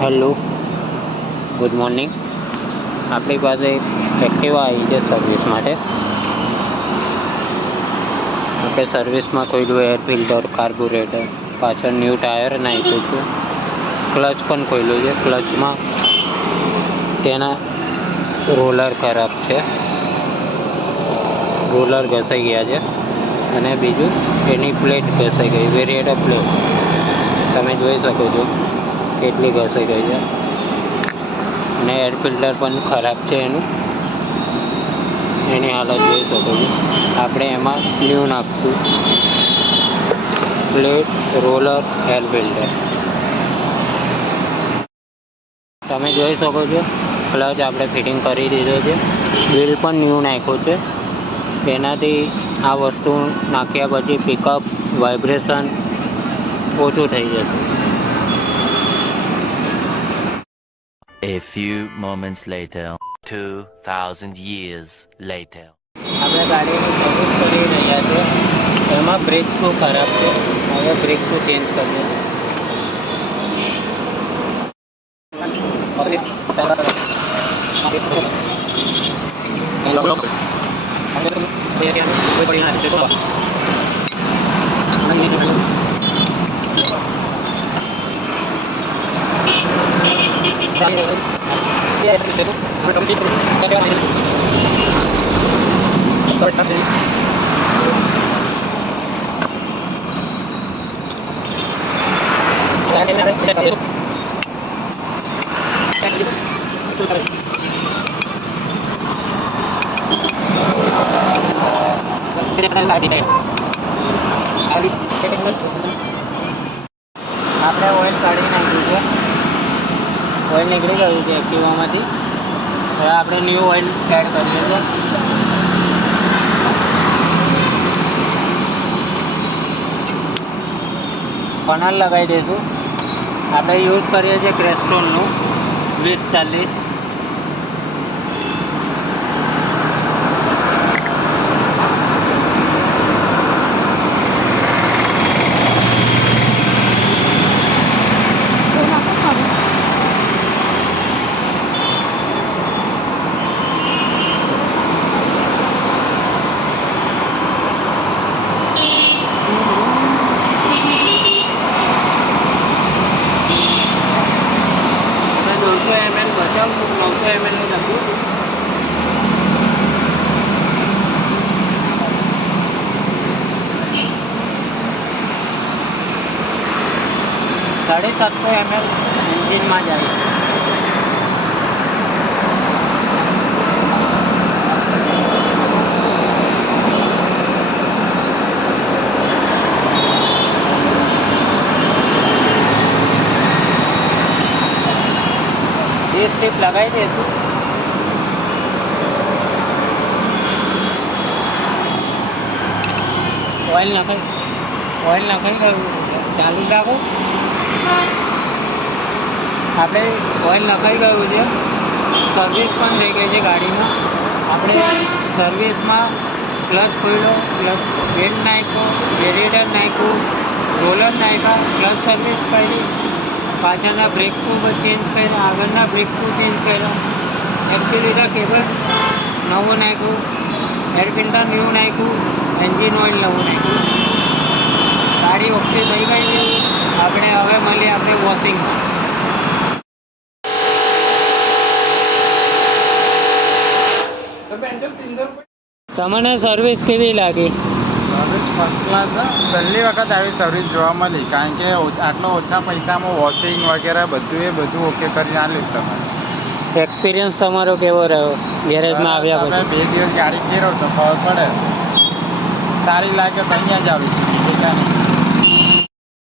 Hello, good morning. આપણી પાસે Activa આવી છે સર્વિસ માટે. આપણે સર્વિસમાં ખોલ્યું એર ફિલ્ટર, કાર્બોરેટર, પાછળ ન્યૂ ટાયર નાખ્યું છે, ક્લચ પણ ખોલ્યું છે. ક્લચમાં તેના રોલર ખરાબ છે, રોલર ઘસાઈ ગયા છે. અને બીજું એની પ્લેટ ઘસાઈ ગઈ, વેરિએટર પ્લેટ તમે જોઈ શકો છો કેટલી ઘસાઈ ગઈ છે. અને એર ફિલ્ટર પણ ખરાબ છે એની હાલત જોઈ શકો છો. આપણે એમાં ન્યૂ નાખશું, પ્લેટ, રોલર, એર ફિલ્ટર તમે જોઈ શકો છો. ક્લચ આપણે ફિટિંગ કરી દીધો છે, બિલ પણ ન્યૂ નાખ્યો છે. તેનાથી આ વસ્તુ નાખ્યા પછી પિકઅપ, વાઇબ્રેશન ઓછું થઈ જશે. A few moments later, 2000 years later. આપણે ગાડીની સર્વિસ કરી રહ્યા છે. એમાં બ્રેક શૂ ખરાબ છે, હવે બ્રેક શૂ ચેન્જ કરીએ. આપણે ઓઇલ કાઢી નાખ્યું છે, ઓઇલ નીકળી ગયું છે એક્ટિવામાંથી. હવે આપણે ન્યૂ ઓઇલ એડ કરીએ છીએ. ફનલ લગાવી દઈશું. આપણે યુઝ કરીએ છીએ ક્રેસ્ટોનનું 2040. સાढ़े 700 ml એન્જિનમાં જાય. બે સ્ટેપ લગાવી દઈશું. ઓઇલ નખાઈ ગયું, ચાલુ રાખો. આપણે ઓઇલ નખાઈ ગયું છે, સર્વિસ પણ થઈ ગઈ છે ગાડીમાં. આપણે સર્વિસમાં ક્લચ ખોલ્યો, ક્લચ બેલ્ટ નાખ્યો, વેરિએટર નાખ્યું, રોલર નાખ્યા, ક્લચ સર્વિસ કરી, પાછળના બ્રેક શૂ ચેન્જ કર્યા, આગળના બ્રેક શૂ ચેન્જ કર્યા, એક્સિલેટર કેબલ નવું નાખ્યું, એર ફિલ્ટર ન્યૂ નાખ્યું, એન્જિન ઓઇલ નવું નાખ્યું. ગાડી ઓકે થઈ ગઈ છે. આપણે હવે મળીએ આપણે વોશિંગમાં. તમને સર્વિસ કેવી લાગી? સર્વિસ ફર્સ્ટ ક્લાસ છે. પહેલી વખત આવી સર્વિસ જોવા મળી, કારણ કે આટલો ઓછા પૈસામાં વોશિંગ વગેરે બધું ઓકે કરીને આપ્યું તમારે. એક્સપિરિયન્સ તમારો કેવો રહ્યો ગેરેજમાં આવ્યા તમે પછી? 2 દિવસ ગાડી ફેરવો તો ખબર પડે. સારી લાગે તો અહીંયા જ આવું છું.